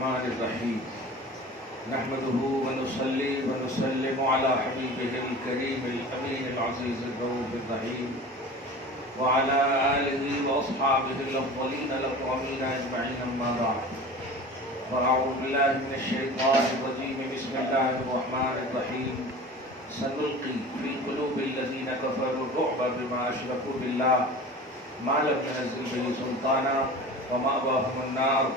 الرحمن الرحيم نحمده ونصلي ونسلم على حبيبه الكريم الأمين العزيز الرؤوف الرحيم وعلى آله وأصحابه الأفضلين الأكرمين أجمعين أما بعد فأعوذ بالله من الشيطان الرجيم بسم الله الرحمن الرحيم سنلقي في قلوب الذين كفروا الرعب بما أشركوا بالله ما لم ينزل به سلطانا ومأواهم النار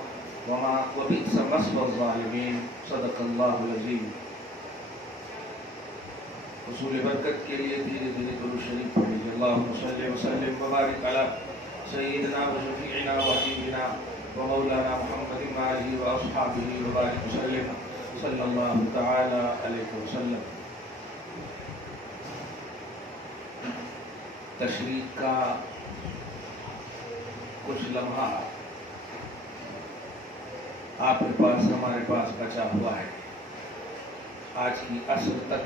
وبئس مثوى الظالمين صدق اللہ العظیم۔ حصول برکت کے لیے دھیرے دھیرے درود شریف پڑھیے۔ اللہم صلی وسلم وبارک علی سیدنا و شفیعنا و حبیبنا و مولانا محمد وآلہ و اصحابہ وبارک وسلم صلی اللہ تعالی علیہ وسلم۔ تشریق کا کچھ لمحہ آپ کے پاس ہمارے پاس بچا ہوا ہے۔ آج کی عصر تک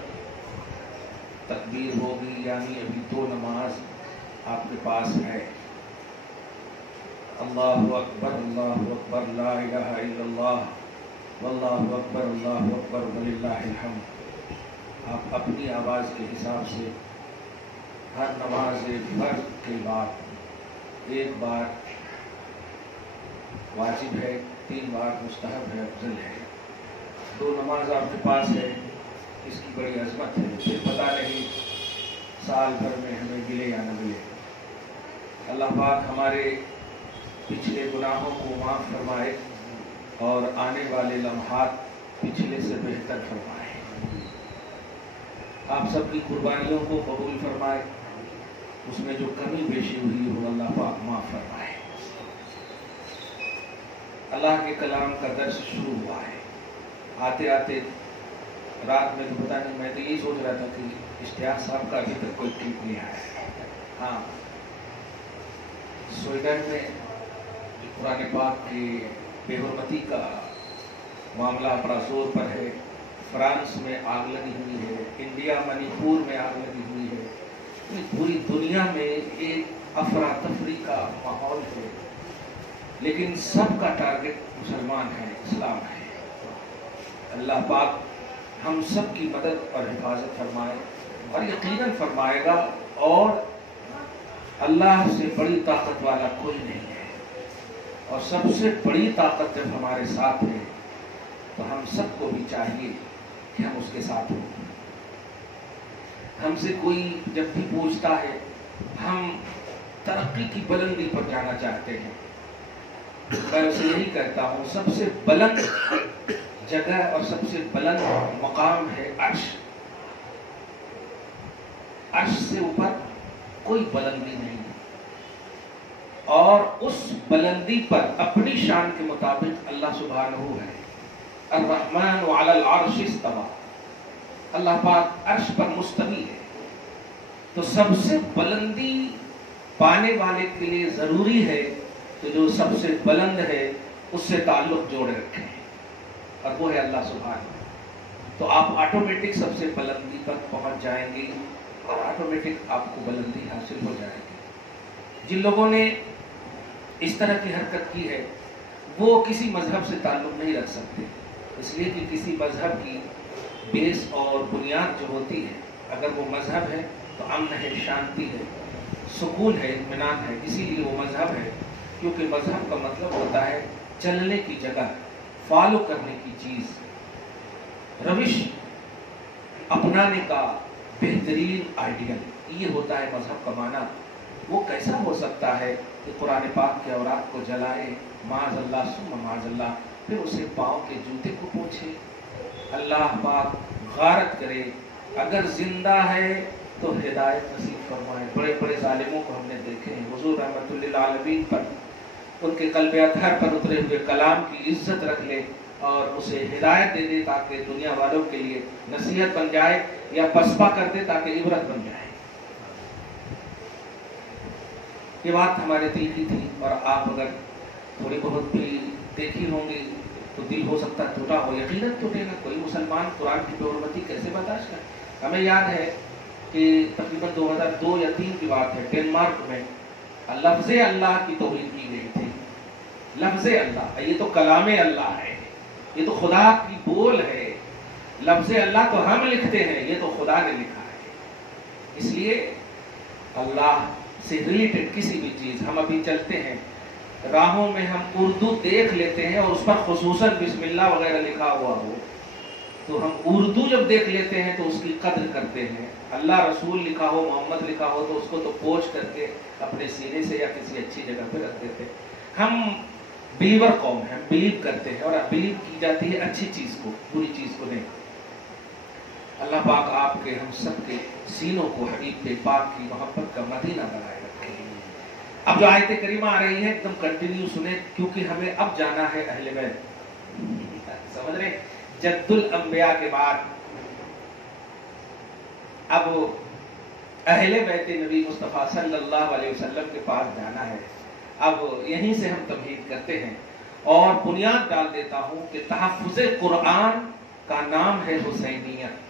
تکبیر ہوگی، یعنی ابھی 2 نماز آپ کے پاس ہے۔ اللہ اکبر لا الہ الا اللہ واللہ اکبر وللہ الحمد۔ آپ اپنی آواز کے حساب سے ہر نماز فرض کے بعد 1 بار واجب ہے، 3 بار مستحب ہے، افضل ہے۔ 2 نماز آپ کے پاس ہے، اس کی بڑی عظمت ہے۔ پھر پتہ نہیں سال بھر میں ہمیں ملے یا نہ ملے۔ اللہ پاک ہمارے پچھلے گناہوں کو معاف فرمائے اور آنے والے لمحات پچھلے سے بہتر فرمائے۔ آپ سب کی قربانیوں کو قبول فرمائے، اس میں جو کمی بیشی ہوئی ہو اللہ پاک معاف فرمائے۔ اللہ کے کلام کا درس شروع ہوا ہے۔ آتے آتے رات میں تو پتہ نہیں، میں تو یہی سوچ رہا تھا کہ اشتیاق صاحب کا ابھی تک کوئی ٹھیک نہیں آیا ہے۔ ہاں، سویڈن میں قرآن پاک کی بے حرمتی کا معاملہ بڑا زور پر ہے۔ فرانس میں آگ لگی ہوئی ہے، انڈیا منی پور میں آگ لگی ہوئی ہے، پوری دنیا میں ایک افراتفری کا ماحول ہے، لیکن سب کا ٹارگٹ مسلمان ہے، اسلام ہے۔ اللہ پاک ہم سب کی مدد اور حفاظت فرمائے، اور یقیناً فرمائے گا، اور اللہ سے بڑی طاقت والا کوئی نہیں ہے۔ اور سب سے بڑی طاقت جب ہمارے ساتھ ہے تو ہم سب کو بھی چاہیے کہ ہم اس کے ساتھ ہوں۔ ہم سے کوئی جب بھی پوچھتا ہے، ہم ترقی کی بلندی پر جانا چاہتے ہیں، میں اسے یہی کہتا ہوں، سب سے بلند جگہ اور سب سے بلند مقام ہے عرش۔ عرش سے اوپر کوئی بلندی نہیں، اور اس بلندی پر اپنی شان کے مطابق اللہ سبحانہ ہے۔ الرحمن علی العرش استوى، اللہ پاک عرش پر مستوی ہے۔ تو سب سے بلندی پانے والے کے لیے ضروری ہے کہ جو سب سے بلند ہے اس سے تعلق جوڑے رکھیں، اور وہ ہے اللہ سبحانہ۔ تو آپ آٹومیٹک سب سے بلندی پر پہنچ جائیں گے، اور آٹومیٹک آپ کو بلندی حاصل ہو جائے گی۔ جن لوگوں نے اس طرح کی حرکت کی ہے وہ کسی مذہب سے تعلق نہیں رکھ سکتے، اس لیے کہ کسی مذہب کی بیس اور بنیاد جو ہوتی ہے، اگر وہ مذہب ہے تو امن ہے، شانتی ہے، سکون ہے، اطمینان ہے۔ اسی لیے وہ مذہب ہے، کیونکہ مذہب کا مطلب ہوتا ہے چلنے کی جگہ، فالو کرنے کی چیز، روش اپنانے کا بہترین آئیڈیل، یہ ہوتا ہے مذہب کا معنی۔ وہ کیسا ہو سکتا ہے کہ قرآن پاک کے اوراق کو جلائے، معاذ اللہ ثم معاذ اللہ، پھر اسے پاؤں کے جوتے کو پوچھے؟ اللہ پاک غارت کرے، اگر زندہ ہے تو ہدایت نصیب فرمائے۔ بڑے بڑے ظالموں کو ہم نے دیکھے ہیں، حضور رحمت للعالمین پر، ان کے قلب اطہر پر اترے ہوئے کلام کی عزت رکھ لے اور اسے ہدایت دے دے تاکہ دنیا والوں کے لیے نصیحت بن جائے، یا پسپا کر دے تاکہ عبرت بن جائے۔ یہ بات ہمارے دل کی تھی، اور آپ اگر تھوڑی بہت بھی دیکھی ہوں گی تو دل ہو سکتا ہے ٹوٹا ہو، یقیناً ٹوٹے گا۔ کوئی مسلمان قرآن کی بے حرمتی کیسے برداشت کرے؟ ہمیں یاد ہے کہ تقریباً 2002 یا 2003 کی بات ہے، ڈنمارک میں لفظ اللہ کی توہین کی گئی تھی۔ لفظ اللہ، یہ تو کلام اللہ ہے، یہ تو خدا کی بول ہے. لفظ اللہ تو ہم لکھتے ہیں, یہ تو خدا نے لکھا ہے. اس لیے اللہ سے ریلیٹڈ کسی بھی چیز, ہم ابھی چلتے ہیں راہوں میں, ہم اردو دیکھ لیتے ہیں اور اس پر خصوصاً بسم اللہ وغیرہ لکھا ہوا ہو تو ہم اردو جب دیکھ لیتے ہیں تو اس کی قدر کرتے ہیں. اللہ رسول لکھا ہو, محمد لکھا ہو تو اس کو تو پوچھ کر کے اپنے سینے سے یا کسی اچھی جگہ پہ رکھ دیتے. ہم بلیور قوم ہیں, ہم بلیو کرتے ہیں, اور بلیو کی جاتی ہے اچھی چیز کو, بری چیز کو نہیں. اللہ پاک آپ کے ہم سب کے سینوں کو حبیب پاک کی محبت کا مدینہ بنائے رکھے. اب جو آیت کریمہ آ رہی ہے ایک دم کنٹینیو سنیں, کیونکہ ہمیں اب جانا ہے اہل بیت. سمجھ رہے, جد الانبیاء کے بعد اب اہل بیت نبی مصطفیٰ صلی اللہ علیہ وسلم کے پاس جانا ہے. اب یہیں سے ہم تمہید کرتے ہیں اور بنیاد ڈال دیتا ہوں کہ تحفظ قرآن کا نام ہے حسینیت.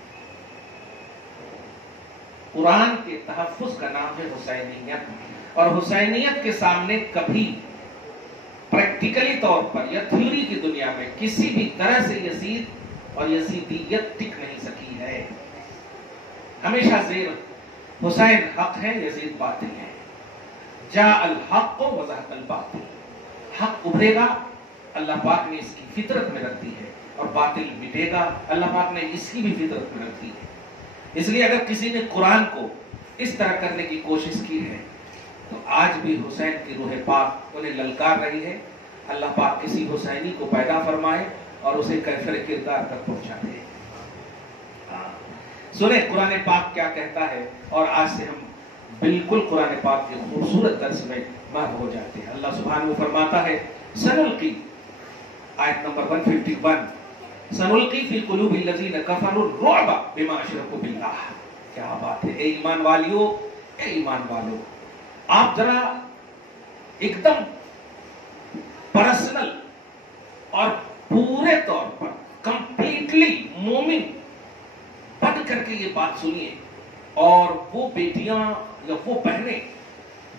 قرآن کے تحفظ کا نام ہے حسینیت, اور حسینیت کے سامنے کبھی پریکٹیکلی طور پر یا تھیوری کی دنیا میں کسی بھی طرح سے یزید اور یزیدیت ٹک نہیں سکی ہے. ہمیشہ زیر حسین حق ہے, یزید باطل ہے. جاء الحق وزهق الباطل, حق ابھرے گا, اللہ پاک نے اس کی فطرت میں رکھ دی ہے, اور باطل مٹے گا, اللہ پاک نے اس کی بھی فطرت میں رکھ دی ہے. اس لیے اگر کسی نے قرآن کو اس طرح کرنے کی کوشش کی ہے تو آج بھی حسین کی روح پاک انہیں للکار رہی ہے. اللہ پاک کسی حسینی کو پیدا فرمائے اور اسے کیفر کردار تک پہنچا دے. سنیں قرآن پاک کیا کہتا ہے, اور آج سے ہم بالکل قرآن پاک کے خوبصورت درس میں محو ہو جاتے ہیں. اللہ سبحانہ فرماتا ہے سنلقی, آیت نمبر 151, سنلقی فی قلوب الذین کفروا الرعب بما اشرکوا باللہ. کیا بات ہے, اے ایمان والیو, اے ایمان والو, آپ ذرا ایک دم پرسنل اور پورے طور پر کمپلیٹلی مومن بن کر کے یہ بات سنیے. اور وہ بیٹیاں یا وہ بہنیں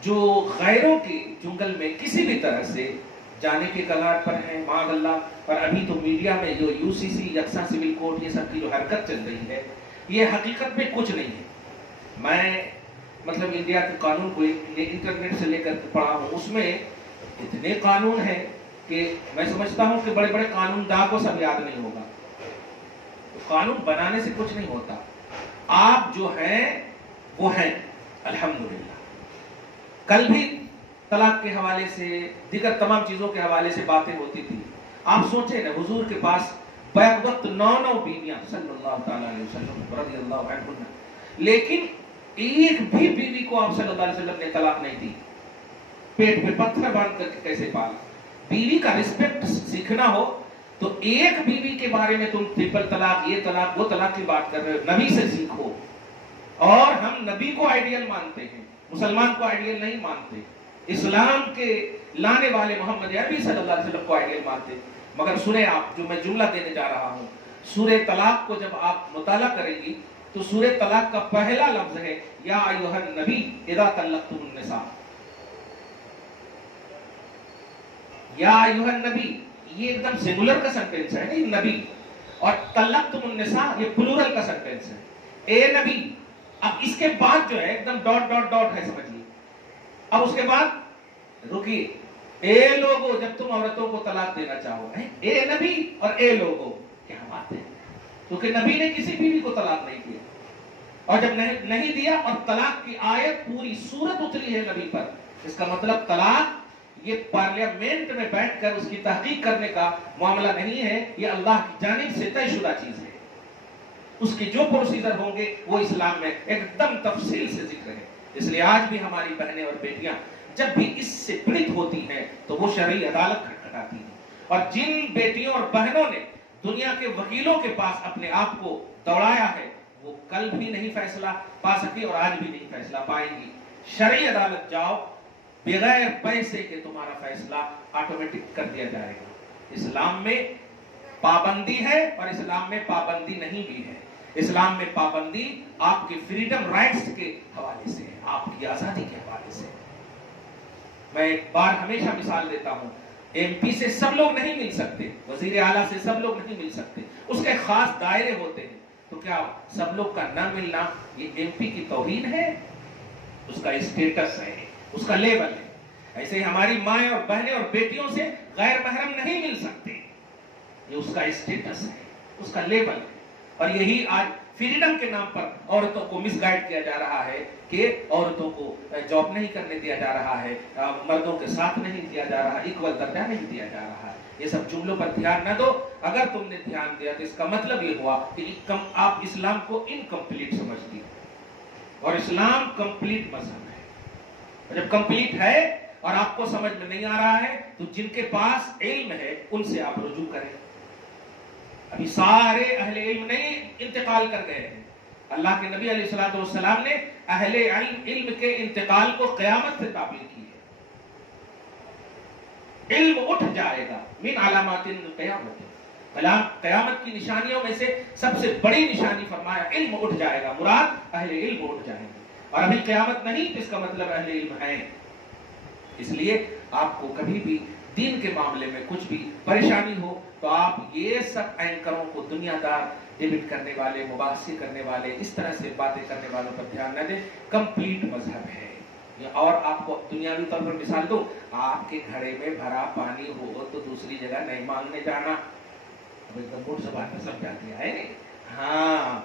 جو غیروں کے جنگل میں کسی بھی طرح سے جانے کے کگار پر ہیں, معاذ اللہ, اور ابھی تو میڈیا میں جو UCC یکساں سول کوڈ یہ سب کی جو حرکت چل رہی ہے, یہ حقیقت میں کچھ نہیں ہے. میں مطلب انڈیا کے قانون کو انٹرنیٹ سے لے کر پڑھا ہوں, اس میں اتنے قانون ہیں کہ میں سمجھتا ہوں کہ بڑے بڑے قانون داں کو سب یاد نہیں ہوگا. تو قانون بنانے سے کچھ نہیں ہوتا, آپ جو ہیں وہ ہیں الحمدللہ. کل بھی طلاق کے حوالے سے دیگر تمام چیزوں کے حوالے سے باتیں ہوتی تھی. آپ سوچیں نا, حضور کے پاس بیک وقت 9 بیویاں صلی اللہ تعالی علیہ وسلم رضی اللہ عنہ, لیکن ایک بھی بیوی کو آپ صلی اللہ علیہ وسلم نے طلاق نہیں دی. پیٹ پہ پتھر باندھ کر کیسے پالا. بیوی کا رسپیکٹ سیکھنا ہو تو ایک بیوی کے بارے میں تم ٹرپل طلاق, یہ طلاق, وہ طلاق کی بات کر رہے ہو, نبی سے سیکھو. اور ہم نبی کو آئیڈیل مانتے ہیں, مسلمان کو آئیڈیل نہیں مانتے. اسلام کے لانے والے محمد عربی صلی اللہ علیہ وسلم کو آئیڈیل مانتے. مگر سنیں آپ, جو میں جملہ دینے جا رہا ہوں, سورہ طلاق کو جب آپ مطالعہ کریں گی تو سورہ طلاق کا پہلا لفظ ہے یا ایھا النبی اذا طلقتم النساء. یا ایھا النبی, یہ ایک دم سنگولر کا سینٹینس ہے نہیں, نبی, اور طلقتم النساء یہ پلورل کا سینٹینس ہے, اے نبی. اب اس کے بعد جو ہے ایک دم ڈاٹ ڈاٹ ڈاٹ ہے, سمجھ لیے. اب اس کے بعد رکیے, اے لوگو جب تم عورتوں کو طلاق دینا چاہو, اے نبی اور اے لوگو, کیا بات ہے, کیونکہ نبی نے کسی بیوی کو طلاق نہیں دیا, اور جب نہیں دیا اور طلاق کی آیت پوری سورت اتری ہے نبی پر. اس کا مطلب طلاق یہ پارلیمنٹ میں بیٹھ کر اس کی تحقیق کرنے کا معاملہ نہیں ہے, یہ اللہ کی جانب سے طے شدہ چیز ہے. اس کے جو پروسیجر ہوں گے وہ اسلام میں ایک دم تفصیل سے ذکر ہے. اس لیے آج بھی ہماری بہنیں اور بیٹیاں جب بھی اس سے پڑت ہوتی ہیں تو وہ شرعی عدالت کھٹکھٹاتی ہیں. اور جن بیٹیوں اور بہنوں نے دنیا کے وکیلوں کے پاس اپنے آپ کو دوڑایا ہے وہ کل بھی نہیں فیصلہ پا سکی اور آج بھی نہیں فیصلہ پائیں گی. شرعی عدالت جاؤ, بغیر پیسے کے تمہارا فیصلہ آٹومیٹک کر دیا جائے گا. اسلام میں پابندی ہے اور اسلام میں پابندی نہیں بھی ہے. اسلام میں پابندی آپ کے فریڈم رائٹس کے حوالے سے ہے, آپ کی آزادی کے حوالے سے. میں ایک بار ہمیشہ مثال دیتا ہوں, ایم پی سے سب لوگ نہیں مل سکتے، وزیر اعلیٰ سے سب لوگ نہیں مل سکتے، اس کے خاص دائرے ہوتے ہیں. تو کیا سب لوگ کا نہ ملنا یہ ایم پی کی توہین ہے؟ اس کا اسٹیٹس ہے، اس کا لیول ہے. ایسے ہی ہماری مائیں اور بہنیں اور بیٹیوں سے غیر محرم نہیں مل سکتے، یہ اس کا اسٹیٹس ہے، اس کا لیول ہے. اور یہی آج فریڈم کے نام پر عورتوں کو مس گائیڈ کیا جا رہا ہے کہ عورتوں کو جاب نہیں کرنے دیا جا رہا ہے، مردوں کے ساتھ نہیں دیا جا رہا، ایکول درجہ نہیں دیا جا رہا ہے. یہ سب جملوں پر دھیان نہ دو. اگر تم نے دھیان دیا تو اس کا مطلب یہ ہوا کہ آپ اسلام کو انکمپلیٹ سمجھتی ہو، اور اسلام کمپلیٹ مذہب ہے. جب کمپلیٹ ہے اور آپ کو سمجھ میں نہیں آ رہا ہے تو جن کے پاس علم ہے ان سے آپ رجوع کریں. ابھی سارے اہل علم نہیں انتقال کر گئے ہیں. اللہ کے نبی علیہ الصلوۃ والسلام نے اہل علم کے انتقال کو قیامت سے تعبیر کی ہے. علم اٹھ جائے گا، من علامات القیامت، قیامت کی نشانیوں میں سے سب سے بڑی نشانی فرمایا علم اٹھ جائے گا، مراد اہل علم اٹھ جائیں گے. اور ابھی قیامت نہیں تو اس کا مطلب اہل علم ہے. اس لیے آپ کو کبھی بھی دین کے معاملے میں کچھ بھی پریشانی ہو تو آپ یہ سب اینکروں کو، دنیا دار ڈیبٹ کرنے والے، مباحثے کرنے والے، اس طرح سے باتیں کرنے والوں پر دھیان نہ دیں. کمپلیٹ مذہب ہے. اور آپ کو دنیاوی طور پر مثال دو، آپ کے گھڑے میں بھرا پانی ہو تو دوسری جگہ نہیں مانگنے جانا. اب ایک دم موٹ زبان میں سمجھا دیا ہے. ہاں،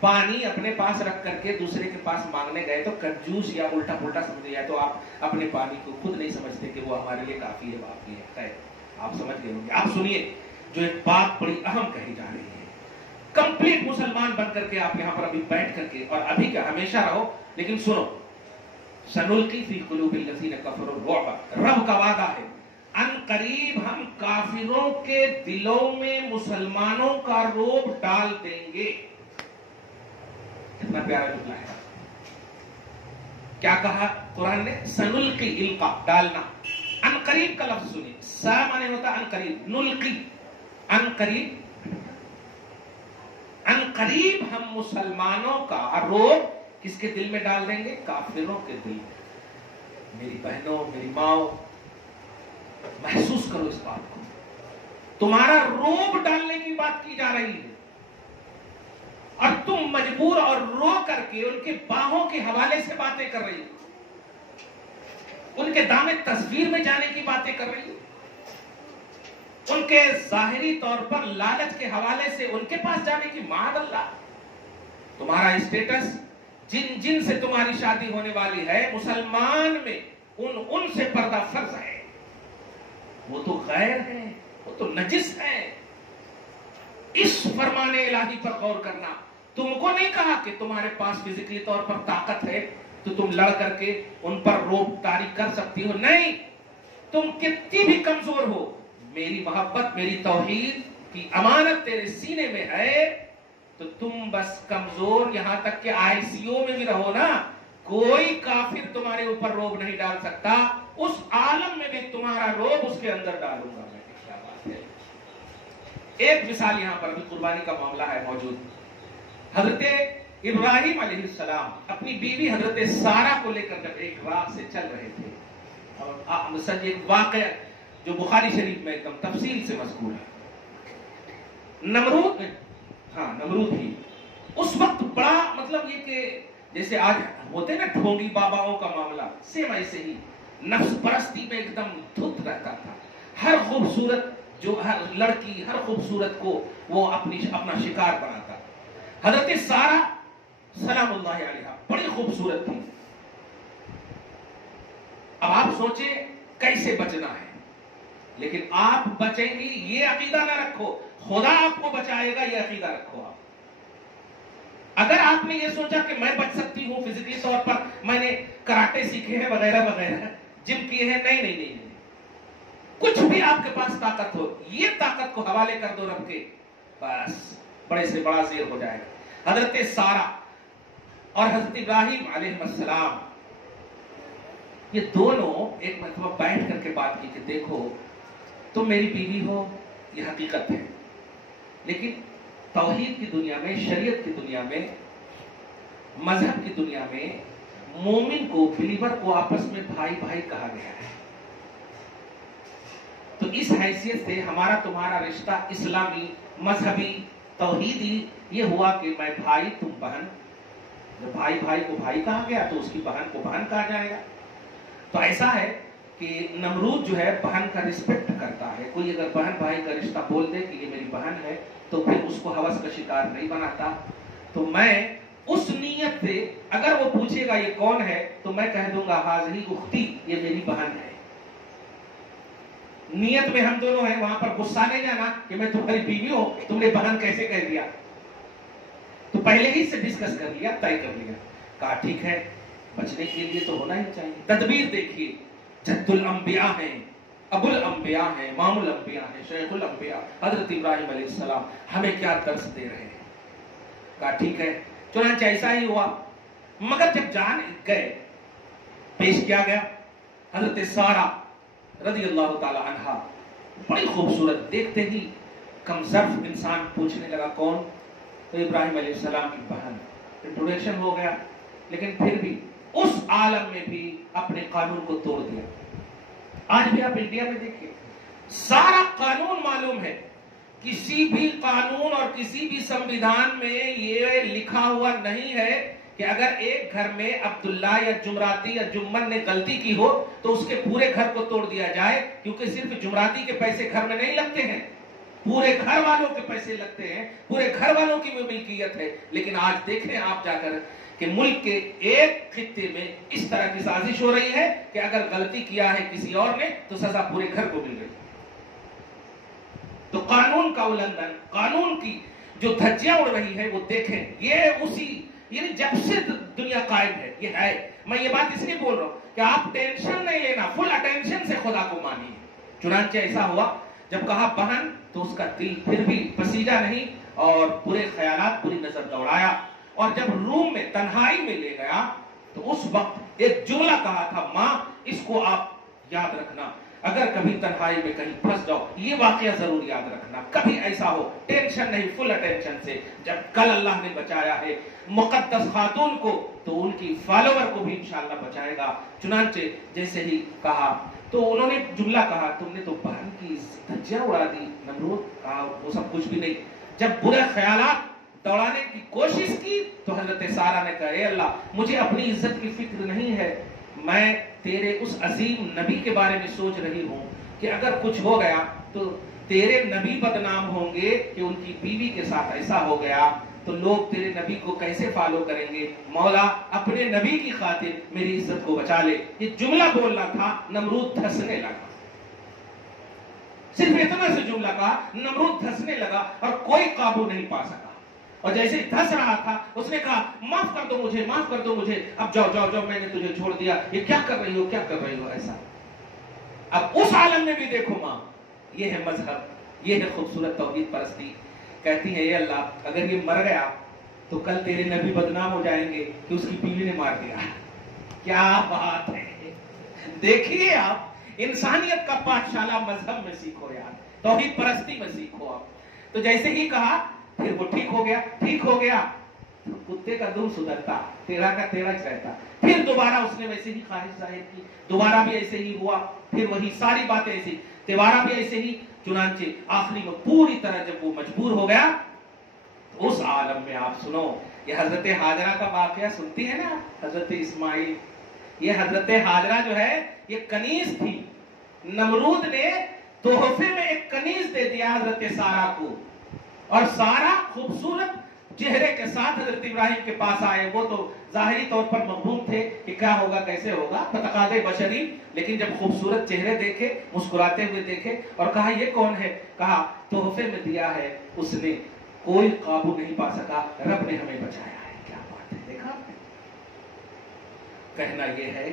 پانی اپنے پاس رکھ کر کے دوسرے کے پاس مانگنے گئے تو کنجوس یا الٹا پلٹا سمجھ گیا تو آپ اپنے پانی کو خود نہیں سمجھتے کہ وہ ہمارے لیے کافی ہے، باقی ہے. خیر، آپ سمجھ گئے ہوں گے. آپ سنیے جو ایک بات بڑی اہم کہی جا رہی ہے. کمپلیٹ مسلمان بن کر کے آپ یہاں پر ابھی بیٹھ کر کے، اور ابھی کیا ہمیشہ رہو، لیکن سنو، سنلقی فی قلوب الذین کفروا الرعب، رب کا وعدہ ہے ان قریب ہم کافروں کے دلوں میں مسلمانوں کا رعب ڈال دیں گے. کتنا پیارا جملہ ہے. کیا کہا قرآن نے؟ سنلقی، القا ڈالنا. ان قریب کا لفظ سنیے، سا مانے ہوتا ان قریب، نلقی ان قریب. ان قریب ہم مسلمانوں کا رعب کس کے دل میں ڈال دیں گے؟ کافروں کے دل میں. میری بہنوں، میری ماؤں، محسوس کرو اس بات کو. تمہارا رعب ڈالنے کی بات کی جا رہی ہے اور تم مجبور اور رو کر کے ان کے باہوں کے حوالے سے باتیں کر رہی ہو، ان کے دامن تصویر میں جانے کی باتیں کر رہی ہو، ان کے ظاہری طور پر لالچ کے حوالے سے ان کے پاس جانے کی. معاذ اللہ. تمہارا اسٹیٹس، جن جن سے تمہاری شادی ہونے والی ہے مسلمان میں، ان سے پردہ فرض ہے. وہ تو غیر ہے، وہ تو نجس ہے. اس فرمان الہی پر غور کرنا. تم کو نہیں کہا کہ تمہارے پاس فزیکلی طور پر طاقت ہے تو تم لڑ کر کے ان پر روب طاری کر سکتی ہو. نہیں، تم کتنی بھی کمزور ہو، میری محبت، میری توحید کی امانت تیرے سینے میں ہے تو تم بس کمزور، یہاں تک کہ آئی سی یو میں بھی رہو نا، کوئی کافر تمہارے اوپر روب نہیں ڈال سکتا. اس عالم میں بھی تمہارا روب اس کے اندر ڈالوں گا میں. کیا بات ہے. ایک مثال یہاں پر بھی قربانی کا معاملہ ہے موجود. حضرت ابراہیم علیہ السلام اپنی بیوی حضرت سارہ کو لے کر جب ایک راہ سے چل رہے تھے، اور سچ ایک واقعہ جو بخاری شریف میں ایک دم تفصیل سے مذکور ہے. نمرود ہی اس وقت بڑا، مطلب یہ کہ جیسے آج ہوتے نا ڈھونگی باباؤں کا معاملہ، سیم ایسے ہی نفس پرستی میں ایک دم دھت رہتا تھا. ہر خوبصورت جو ہر لڑکی، ہر خوبصورت کو وہ اپنا شکار بناتا. حضرت سارہ سلام اللہ علیہا بڑی خوبصورت تھی. اب آپ سوچیں کیسے بچنا ہے، لیکن آپ بچیں گی یہ عقیدہ نہ رکھو، خدا آپ کو بچائے گا یہ عقیدہ رکھو. آپ اگر آپ نے یہ سوچا کہ میں بچ سکتی ہوں فزیکلی طور پر، میں نے کراٹے سیکھے ہیں وغیرہ وغیرہ، جم کیے ہیں، نہیں نہیں نہیں، کچھ بھی آپ کے پاس طاقت ہو، یہ طاقت کو حوالے کر دو رب کے، بس بڑے سے بڑا زیر ہو جائے گا. حضرت سارہ اور حضرت ابراہیم علیہ السلام یہ دونوں ایک مرتبہ بیٹھ کر کے بات کی کہ دیکھو تم میری بیوی ہو، یہ حقیقت ہے، لیکن توحید کی دنیا میں، شریعت کی دنیا میں، مذہب کی دنیا میں مومن کو، بلیور کو آپس میں بھائی بھائی کہا گیا ہے. تو اس حیثیت سے ہمارا تمہارا رشتہ اسلامی مذہبی توحیدی یہ ہوا کہ میں بھائی تم بہن. جب بھائی بھائی کو بھائی کہا گیا تو اس کی بہن کو بہن کہا جائے گا. تو ایسا ہے کہ نمرود جو ہے بہن کا رسپیکٹ کرتا ہے. کوئی اگر بہن بھائی کا رشتہ بول دے کہ یہ میری بہن ہے تو پھر اس کو ہوس کا شکار نہیں بناتا. تو میں اس نیت سے اگر وہ پوچھے گا یہ کون ہے تو میں کہہ دوں گا حاضری اختی، یہ میری بہن ہے. نیت میں ہم دونوں ہیں، وہاں پر غصہ نہیں جانا کہ میں تمہاری بیوی ہوں تم نے بہن کیسے کہہ دیا. تو پہلے ہی سے ڈسکس کر لیا، طے کر لیا. کہا ٹھیک ہے، بچنے کے لیے تو ہونا ہی چاہیے. تدبیر دیکھیے، جد الانبیاء ہیں، ابو الانبیاء ہیں، امام الانبیاء ہیں، شیخ الانبیاء حضرت ابراہیم علیہ السلام ہمیں کیا درس دے رہے ہیں. کہا ٹھیک ہے. چنانچہ ایسا ہی ہوا. مگر جب جان گئے پیش کیا گیا حضرت سارہ رضی اللہ تعالی عنہا، بڑی خوبصورت. دیکھتے ہی کم ظرف انسان پوچھنے لگا کون؟ تو ابراہیم علیہ السلام کی بہن. انٹروڈکشن ہو گیا. لیکن پھر بھی اس عالم میں بھی اپنے قانون کو توڑ دیا. آج بھی آپ انڈیا میں دیکھیں سارا قانون معلوم ہے. کسی بھی قانون اور کسی بھی سمویدھان میں یہ لکھا ہوا نہیں ہے کہ اگر ایک گھر میں عبداللہ یا جمراتی یا جمن نے غلطی کی ہو تو اس کے پورے گھر کو توڑ دیا جائے، کیونکہ صرف جمراتی کے پیسے گھر میں نہیں لگتے ہیں، پورے گھر والوں کے پیسے لگتے ہیں، پورے گھر والوں کی ملکیت ہے. لیکن آج دیکھیں آپ جا کر کہ ملک کے ایک خطے میں اس طرح کی سازش ہو رہی ہے کہ اگر غلطی کیا ہے کسی اور نے تو سزا پورے گھر کو مل رہی ہے. تو قانون کا النگھن، قانون کی جو دھجیاں اڑ رہی ہے وہ دیکھیں. یہ اسی یعنی جب سے دنیا قائم ہے یہ ہے. میں یہ بات اس لیے بول رہا ہوں کہ آپ ٹینشن نہیں لینا، فل اٹینشن سے خدا کو مانیے. چنانچہ ایسا ہوا جب کہا بہن تو اس کا دل پھر بھی پسیجا نہیں اور پورے خیالات پوری نظر دوڑایا. اور جب روم میں تنہائی میں لے گیا تو اس وقت ایک جملہ کہا تھا، ماں اس کو آپ یاد رکھنا، اگر کبھی تنہائی میں کہیں پھنس جاؤ یہ واقعہ ضرور یاد رکھنا. کبھی ایسا ہو ٹینشن نہیں، فل اٹینشن سے. جب کل اللہ نے بچایا ہے مقدس خاتون کو تو ان کی فالوور کو بھی انشاءاللہ بچائے گا. چنانچہ جیسے ہی کہا تو انہوں نے جملہ کہا، تم نے تو بہن کی دھجیاں اڑا دی. نمرود کہا وہ سب کچھ بھی نہیں. جب برے خیالات دوڑانے کی کوشش کی تو حضرت سارہ نے کہا اے اللہ مجھے اپنی عزت کی فکر نہیں ہے، میں تیرے اس عظیم نبی کے بارے میں سوچ رہی ہوں کہ اگر کچھ ہو گیا تو تیرے نبی بدنام ہوں گے کہ ان کی بیوی کے ساتھ ایسا ہو گیا تو لوگ تیرے نبی کو کیسے فالو کریں گے. مولا اپنے نبی کی خاطر میری عزت کو بچا لے. یہ جملہ بولنا تھا، نمرود دھسنے لگا. صرف اتنا سے جملہ کہا، نمرود دھسنے لگا اور کوئی قابو نہیں پا سکا. اور جیسے دھس رہا تھا اس نے کہا معاف کر دو مجھے، معاف کر دو مجھے، اب جاؤ جاؤ جاؤ، میں نے تجھے چھوڑ دیا، یہ کیا کر رہی ہو، کیا کر رہی ہو. ایسا اب اس عالم میں بھی دیکھو ماں، یہ ہے مذہب، یہ ہے خوبصورت توحید پرستی. کہتی ہے اے اللہ اگر یہ مر گیا تو کل تیرے نبی بدنام ہو جائیں گے کہ اس کی بیوی نے مار دیا. کیا بات ہے. دیکھیے آپ انسانیت کا پاٹھشالہ مذہب میں سیکھو یار، توحید پرستی میں سیکھو آپ. تو جیسے ہی کہا پھر وہ ٹھیک ہو گیا. ٹھیک ہو گیا کتے کا دودھ سدھرتا، تیرا کا تیرا رہتا. پھر دوبارہ اس نے ویسے ہی خواہش ظاہر کی، دوبارہ بھی ایسے ہی ہوا، پھر وہی ساری باتیں ایسی، تیوارہ بھی ایسے ہی. چنانچہ آخری میں پوری طرح جب وہ مجبور ہو گیا تو اس عالم میں آپ سنو یہ حضرت حاجرہ کا واقعہ سنتی ہے نا، حضرت اسماعیل. یہ حضرت حاجرہ جو ہے یہ کنیز تھی. نمرود نے تحفے میں ایک کنیز دے دیا حضرت سارہ کو، اور سارہ خوبصورت چہرے کے ساتھ حضرت ابراہیم کے پاس آئے. وہ تو ظاہری طور پر مغروم تھے کہ کیا ہوگا کیسے ہوگا، تقاضے بشری. لیکن جب خوبصورت چہرے دیکھے، مسکراتے ہوئے دیکھے اور کہا یہ کون ہے، کہا تحفے میں دیا ہے اس نے، کوئی قابو نہیں پا سکا، رب نے ہمیں بچایا ہے. کیا بات ہے. دیکھا کہنا یہ ہے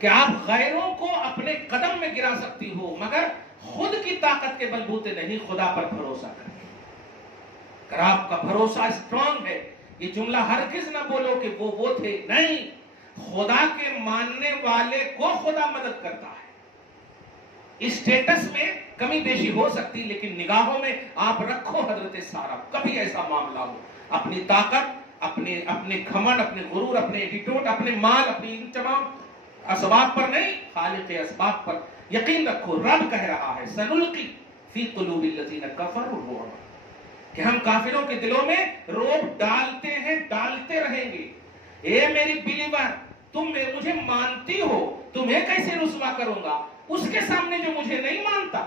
کہ آپ غیروں کو اپنے قدم میں گرا سکتی ہو مگر خود کی طاقت کے بلبوتے نہیں، خدا پر بھروسہ کریں. اگر آپ کا بھروسہ اسٹرانگ ہے، یہ جملہ ہرگز نہ بولو کہ وہ تھے، نہیں. خدا کے ماننے والے کو خدا مدد کرتا ہے. اسٹیٹس میں کمی بیشی ہو سکتی لیکن نگاہوں میں آپ رکھو حضرت سارہ. کبھی ایسا معاملہ ہو اپنی طاقت، اپنے گھمنڈ، اپنے غرور، اپنے ایٹیٹیوڈ، اپنے مال، اپنی ان تمام اسباب پر نہیں، خالق اسباب پر یقین رکھو رب کہہ رہا ہے سنلقی فی قلوب الذین کفروا الرعب، کہ ہم کافروں کے دلوں میں رعب ڈالتے ہیں، ڈالتے رہیں گے۔ اے میری بلیور، تم مجھے مانتی ہو، تمہیں کیسے رسوا کروں گا اس کے سامنے جو مجھے نہیں مانتا؟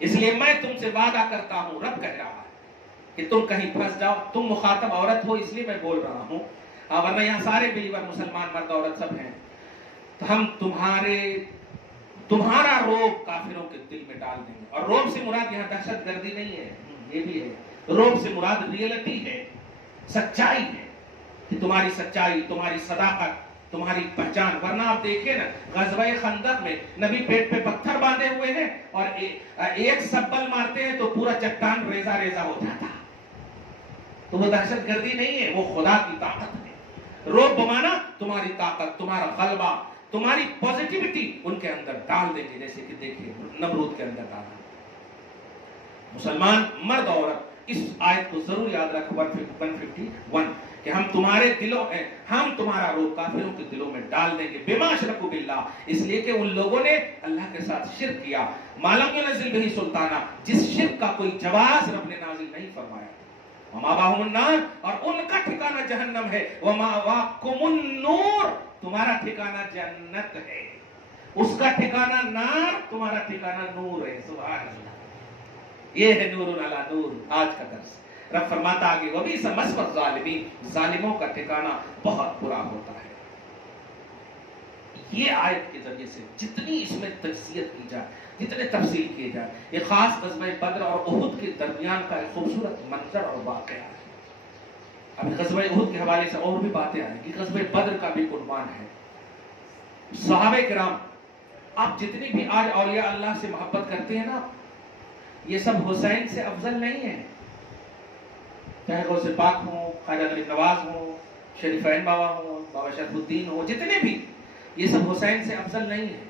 اس لیے میں تم سے وعدہ کرتا ہوں، رب کہہ رہا ہے، کہ تم کہیں پھنس جاؤ۔ تم مخاطب عورت ہو اس لیے میں بول رہا ہوں، ورنہ یہاں سارے بلیور مسلمان مرد عورت سب ہیں۔ تو ہم تمہارا روب کافروں کے دل میں ڈال دیں گے۔ اور روب سے مراد یہاں دہشت گردی نہیں ہے، یہ بھی ہے، روب سے مراد ریئلٹی ہے، سچائی ہے، کہ تمہاری سچائی، تمہاری صداقت، تمہاری پہچان۔ ورنہ آپ دیکھیں نا غزوہ خندق میں نبی پیٹ پہ پتھر باندھے ہوئے ہیں اور ایک سبل مارتے ہیں تو پورا چٹان ریزہ ریزہ ہو جاتا۔ تو وہ دہشت گردی نہیں ہے، وہ خدا کی طاقت ہے۔ روب بمانا تمہاری طاقت، تمہارا غلبہ، تمہاری پوزیٹیوٹی ان کے اندر ڈال دیں گے، جیسے کہ دیکھیں نمرود کے اندر ڈالا۔ مسلمان مرد عورت اس آیت کو ضرور یاد رکھ 151 کہ ہم تمہارے دلوں میں، ہم تمہارا روب کافروں کے دلوں میں ڈال دیں گے، بما اشرکوا باللہ، اس لیے کہ ان لوگوں نے اللہ کے ساتھ شرک کیا، ما لم ينزل به سلطانہ، جس شرک کا کوئی جواز رب نے نازل نہیں فرمایا۔ ومأواہم النار، اور ان کا ٹھکانہ جہنم ہے، ومأواکم النور، تمہارا ٹھکانہ جنت ہے، اس کا ٹھکانہ نار، تمہارا ٹھکانہ نور ہے۔ سبحان اللہ، یہ ہے نور علی نور آج کا درس۔ رب فرماتا آگے وَبِئْسَ مَثْوَى الظَّالِمِينَ، ظالموں کا ٹھکانہ بہت برا ہوتا ہے۔ یہ آیت کے ذریعے سے جتنی اس میں تجزیت کی جائے، جتنے تفصیل کیے جائے، یہ خاص غزوہ بدر اور احد کے درمیان کا ایک خوبصورت منظر اور واقعہ ہے۔ ابھی غزوہ احد کے حوالے سے اور بھی باتیں آئیں گی، غزوہ بدر کا بھی عنوان ہے۔ صحابہ کرام، آپ جتنی بھی آج اولیاء اللہ سے محبت کرتے ہیں نا، یہ سب حسین سے افضل نہیں ہے، چاہے غوث پاک ہوں، خواجہ غریب نواز ہوں، شریفین بابا ہوں، بابا شرف الدین ہوں، جتنے بھی، یہ سب حسین سے افضل نہیں ہے۔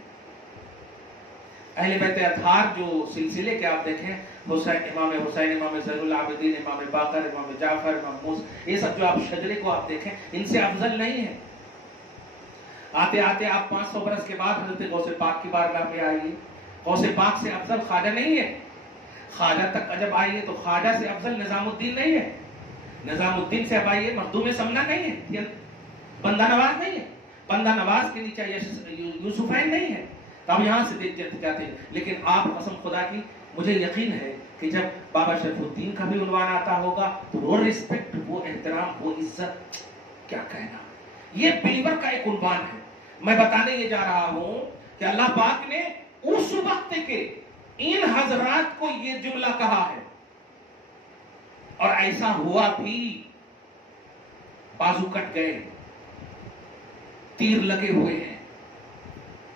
اہل بیت اطہار جو سلسلے کے آپ دیکھیں، امام حسین، امام زین العابدین، امام باقر، امام جعفر، امام موسیٰ، یہ سب جو آپ شجرے کو آپ دیکھیں، ان سے افضل نہیں ہے۔ آتے آتے آپ 500 برس کے بعد حضرت غوث پاک کی بارگاہ میں آئیے، غوث پاک سے افضل خواجہ نہیں ہے۔ خواجہ تک جب آئیے تو خواجہ سے افضل نظام الدین نہیں ہے، نظام الدین سے اب آئیے مخدوم سمنا نہیں ہے، بندہ نواز نہیں ہے، بندہ نواز کے نیچے یوسفین نہیں ہے۔ تب یہاں سے دیکھ جاتے ہیں، لیکن آپ قسم خدا کی مجھے یقین ہے کہ جب بابا شرف الدین کا بھی عنوان آتا ہوگا تو وہ رسپیکٹ، وہ احترام، وہ عزت، کیا کہنا، یہ بلیور کا ایک عنوان ہے۔ میں بتانے یہ جا رہا ہوں کہ اللہ پاک نے اس وقت کے ان حضرات کو یہ جملہ کہا ہے، اور ایسا ہوا بھی، بازو کٹ گئے، تیر لگے ہوئے ہیں۔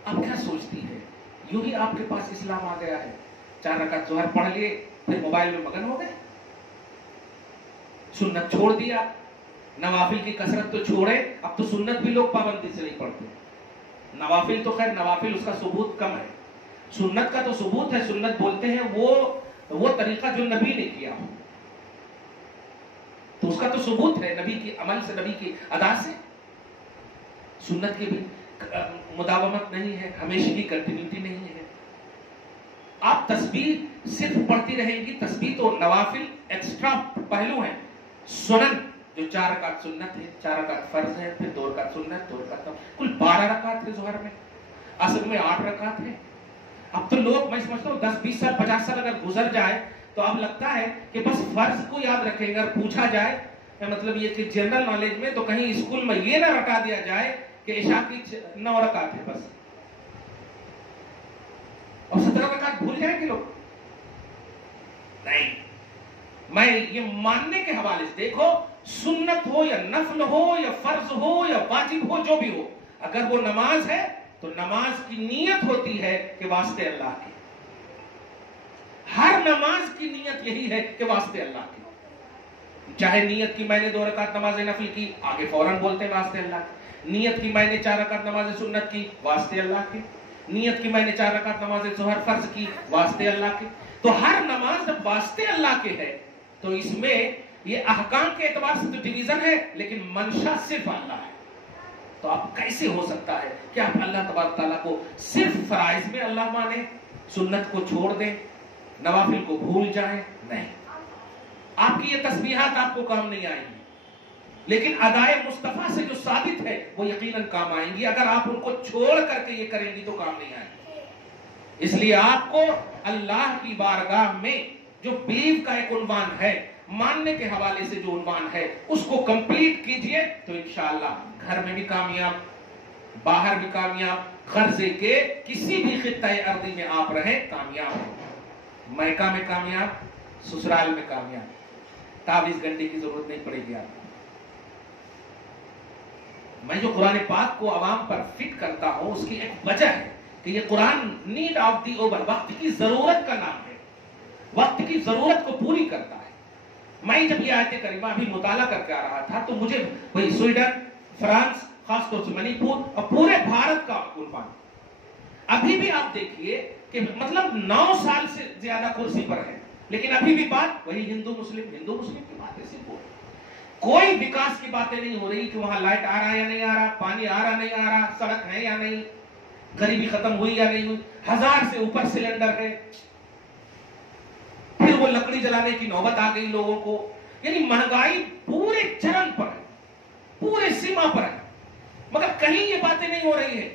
اب کیا سوچتی ہے؟ یوں ہی آپ کے پاس اسلام آ گیا ہے، 4 رکعت ظہر پڑھ لیے، پھر موبائل میں مگن ہو گئے، سنت چھوڑ دیا، نوافل کی کثرت تو چھوڑے، اب تو سنت بھی لوگ پابندی سے نہیں پڑھتے۔ نوافل تو خیر، نوافل اس کا ثبوت کم ہے، سنت کا تو ثبوت ہے۔ سنت بولتے ہیں وہ طریقہ جو نبی نے کیا ہو، تو اس کا تو ثبوت ہے نبی کی عمل سے، نبی کی ادا سے۔ سنت کی بھی مداومت نہیں ہے، ہمیشہ کی کنٹینیوٹی نہیں ہے۔ آپ تسبیح صرف پڑھتی رہیں گی، تسبیح تو نوافل ایکسٹرا پہلو ہیں، سنن جو 4 رکعت سنت ہے، 4 رکعت فرض ہے، پھر 2 رکعت سنت، 2 رکعت، کل 12 رکعت ہے ظہر میں، عصر میں 8 رکعت ہے۔ اب تو لوگ، میں سمجھتا ہوں 10 20 سال 50 سال اگر گزر جائے تو اب لگتا ہے کہ بس فرض کو یاد رکھیں گے۔ اگر پوچھا جائے مطلب یہ کہ جنرل نالج میں، تو کہیں اسکول میں یہ نہ رٹا دیا جائے کہ عشاء کی 9 رکعت ہے بس، اور 17 رکعت بھول جائیں گے لوگ۔ نہیں، میں یہ ماننے کے حوالے سے دیکھو، سنت ہو یا نفل ہو یا فرض ہو یا واجب ہو، جو بھی ہو، اگر وہ نماز ہے تو نماز کی نیت ہوتی ہے کہ واسطے اللہ کی۔ ہر نماز کی نیت یہی ہے کہ واسطے اللہ کی۔ چاہے نیت کی میں نے 2 رکعت نماز نفل کی، آگے فوراً بولتے ہیں واسطے اللہ کی۔ نیت کی میں نے 4 رکعت نماز سنت کی، واسطے اللہ کی۔ نیت کی میں نے 4 رکعت نماز ظہر فرض کی، واسطے اللہ کی۔ تو ہر نماز جب واسطے اللہ کے ہے تو اس میں یہ احکام کے اعتبار سے تو ڈویژن ہے، لیکن منشا صرف اللہ ہے۔ تو آپ کیسے ہو سکتا ہے کہ آپ اللہ تبارک تعالیٰ کو صرف فرائض میں اللہ مانیں، سنت کو چھوڑ دیں، نوافل کو بھول جائیں؟ نہیں، آپ کی یہ تسبیحات آپ کو کام نہیں آئیں گی، لیکن ادائے مصطفیٰ سے جو ثابت ہے وہ یقیناً کام آئیں گی۔ اگر آپ ان کو چھوڑ کر کے یہ کریں گی تو کام نہیں آئیں گی۔ اس لیے آپ کو اللہ کی بارگاہ میں جو بیلیو کا ایک عنوان ہے، ماننے کے حوالے سے جو عنوان ہے، اس کو کمپلیٹ کیجئے تو انشاءاللہ گھر میں بھی کامیاب، باہر بھی کامیاب، غرضے کے کسی بھی خطہ ارضی میں آپ رہیں کامیاب ہیں، میکہ میں کامیاب، سسرال میں کامیاب، تعویذ گنڈی کی ضرورت نہیں پڑے گی آپ کو۔ میں جو قرآن پاک کو عوام پر فٹ کرتا ہوں اس کی ایک وجہ ہے کہ یہ قرآن نیڈ آف دی اوور، وقت کی ضرورت کا نام ہے، وقت کی ضرورت کو پوری کرتا ہے۔ میں جب یہ آیت کریمہ ابھی مطالعہ کر کے آ رہا تھا تو مجھے وہی سویڈن، فرانس، خاص طور سے منی پور اور پورے بھارت کا عنوان، ابھی بھی آپ دیکھیے کہ مطلب 9 سال سے زیادہ کرسی پر ہے، لیکن ابھی بھی بات وہی ہندو مسلم کی بات ہے، صرف کوئی وکاس کی باتیں نہیں ہو رہی کہ وہاں لائٹ آ رہا ہے یا نہیں آ رہا، پانی آ رہا نہیں آ رہا، سڑک ہے یا نہیں، غریبی ختم ہوئی یا نہیں ہوئی، 1000 سے اوپر سلنڈر ہے، پھر وہ لکڑی جلانے کی نوبت آ گئی لوگوں کو، یعنی مہنگائی پورے چرم پر ہے، پورے سیما پر ہے، مگر کہیں یہ باتیں نہیں ہو رہی ہے،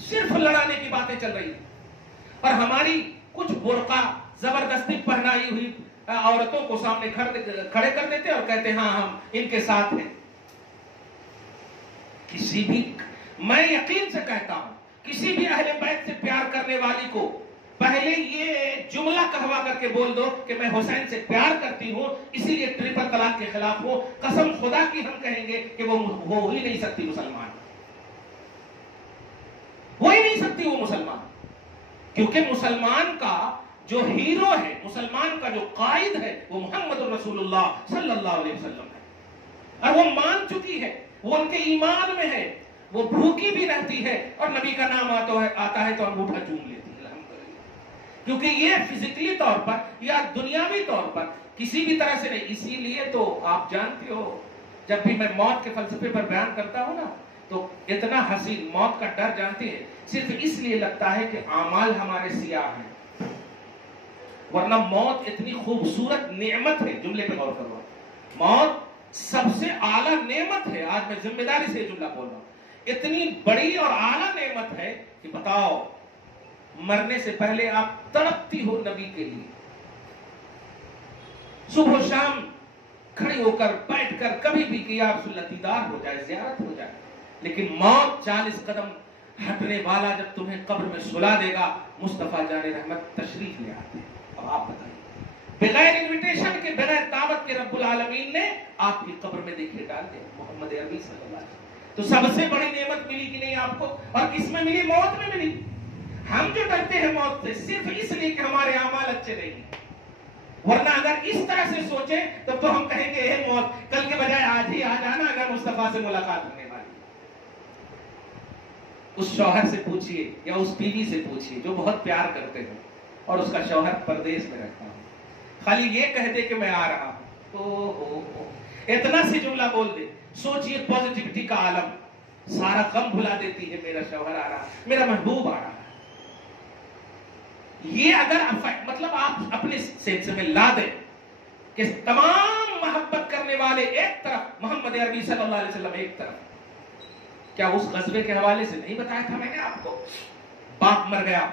صرف لڑانے کی باتیں چل رہی ہیں۔ اور ہماری کچھ برقع زبردستی پہنائی ہوئی عورتوں کو سامنے کھڑے کر دیتے اور کہتے ہاں ہم ان کے ساتھ ہیں۔ کسی بھی، میں یقین سے کہتا ہوں، کسی بھی اہل بیت سے پیار کرنے والی کو پہلے یہ جملہ کہوا کر کے بول دو کہ میں حسین سے پیار کرتی ہوں اسی لیے ٹرپل طلاق کے خلاف ہو، قسم خدا کی ہم کہیں گے کہ وہ ہو ہی نہیں سکتی مسلمان، ہو ہی نہیں سکتی وہ مسلمان، کیونکہ مسلمان کا جو ہیرو ہے، مسلمان کا جو قائد ہے وہ محمد رسول اللہ صلی اللہ علیہ وسلم ہے، اور وہ مان چکی ہے، وہ ان کے ایمان میں ہے، وہ بھوکی بھی رہتی ہے اور نبی کا نام آتا ہے تو انگوٹھا چوم لیتی ہے، الحمدللہ، کیونکہ یہ فزیکلی طور پر یا دنیاوی طور پر کسی بھی طرح سے نہیں۔ اسی لیے تو آپ جانتے ہو جب بھی میں موت کے فلسفے پر بیان کرتا ہوں نا تو اتنا حسین موت کا ڈر جانتے ہیں صرف اس لیے لگتا ہے کہ اعمال ہمارے سیاہ ہیں، ورنہ موت اتنی خوبصورت نعمت ہے، جملے پہ غور کرو، موت سب سے اعلیٰ نعمت ہے، آج میں ذمہ داری سے یہ جملہ بول رہا ہوں، اتنی بڑی اور اعلیٰ نعمت ہے کہ بتاؤ مرنے سے پہلے آپ تڑپتی ہو نبی کے لیے، صبح و شام کھڑی ہو کر بیٹھ کر کبھی بھی کہ یا رسول اللہ دیدار ہو جائے، زیارت ہو جائے، لیکن موت 40 قدم ہٹنے والا جب تمہیں قبر میں سلا دے گا، مصطفیٰ جان رحمت تشریف لے آتے ہیں۔ اب آپ بتائیے، بغیر انویٹیشن کے، بغیر دعوت کے رب العالمین نے آپ کی قبر میں دیکھیے ڈال دیا محمد عربی صلی اللہ علیہ وسلم، تو سب سے بڑی نعمت ملی کہ نہیں آپ کو؟ اور کس میں ملی؟ موت میں ملی۔ ہم جو ڈرتے ہیں موت سے صرف اس لیے کہ ہمارے اعمال اچھے نہیں ہیں، ورنہ اگر اس طرح سے سوچیں تو ہم کہیں گے اے موت کل کے بجائے آج ہی آ جانا اگر مصطفیٰ سے ملاقات ہونے والی۔ اس شوہر سے پوچھئے یا اس بیوی سے پوچھئے جو بہت پیار کرتے ہیں اور اس کا شوہر پردیس میں رہتا ہوں، خالی یہ کہہ دے کہ میں آ رہا ہوں، اتنا سی جملہ بول دے، سوچئے پوزیٹیوٹی کا عالم، سارا غم بھلا دیتی ہے، میرا شوہر آ رہا، میرا محبوب آ رہا ہے۔ یہ اگر مطلب آپ اپنے سینس میں لا دیں کہ تمام محبت کرنے والے ایک طرف، محمد عربی صلی اللہ علیہ وسلم ایک طرف، کیا اس غزوے کے حوالے سے نہیں بتایا تھا میں نے آپ کو؟ باپ مر گیا،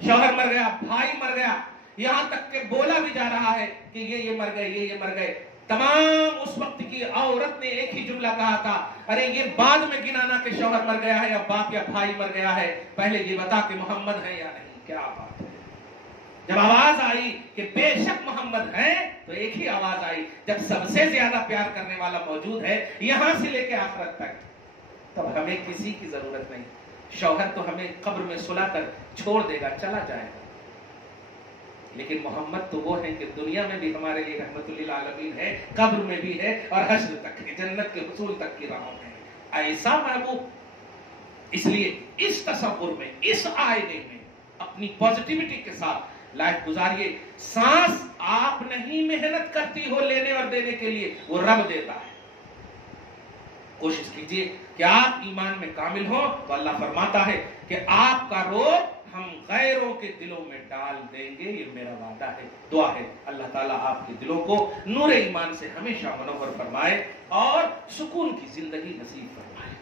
شوہر مر گیا، بھائی مر گیا، یہاں تک کہ بولا بھی جا رہا ہے کہ یہ مر گئے، یہ مر گئے، تمام اس وقت کی عورت نے ایک ہی جملہ کہا تھا، ارے یہ بعد میں گنانا کہ شوہر مر گیا ہے یا باپ یا بھائی مر گیا ہے، پہلے یہ بتا کہ محمد ہے یا نہیں۔ کیا بات ہے! جب آواز آئی کہ بے شک محمد ہے تو ایک ہی آواز آئی، جب سب سے زیادہ پیار کرنے والا موجود ہے یہاں سے لے کے آخرت تک، تب ہمیں کسی کی ضرورت نہیں۔ شوہر تو ہمیں قبر میں سلا کر چھوڑ دے گا، چلا جائے گا، لیکن محمد تو وہ ہے کہ دنیا میں بھی ہمارے لیے رحمت للعالمین ہے، قبر میں بھی ہے اور حشر تک ہے، جنت کے حصول تک کی راہوں میں ایسا محبوب۔ اس لیے اس تصور میں، اس آئینے میں اپنی پوزیٹیوٹی کے ساتھ لائف گزاریے۔ سانس آپ نہیں محنت کرتی ہو لینے اور دینے کے لیے، وہ رب دیتا ہے۔ کوشش کیجئے کہ آپ ایمان میں کامل ہوں تو اللہ فرماتا ہے کہ آپ کا روب ہم غیروں کے دلوں میں ڈال دیں گے، یہ میرا وعدہ ہے۔ دعا ہے اللہ تعالیٰ آپ کے دلوں کو نور ایمان سے ہمیشہ منور فرمائے اور سکون کی زندگی نصیب فرمائے۔